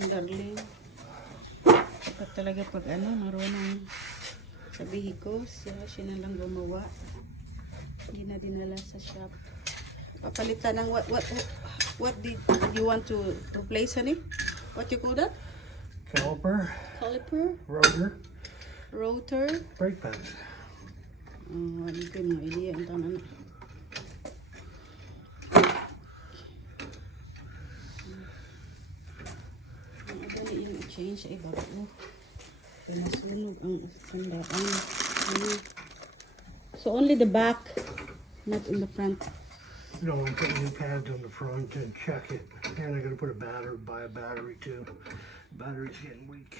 aking darling. Dapat talaga pag marunong sa vehicles, siya na lang gumawa. Hindi na dinala sa shop. Papalitan ng what did you want to replace, honey? What you call that? Caliper. Caliper? Rotor? Brake pads. Hindi ko mga idea. Ang tanan na. Ang adali yung i-change ay bago. Kaya nasunog ang tandaan. So only the back, not in the front. No, I'm putting new pads on the front and check it. And I gotta put buy a battery too. Battery's getting weak.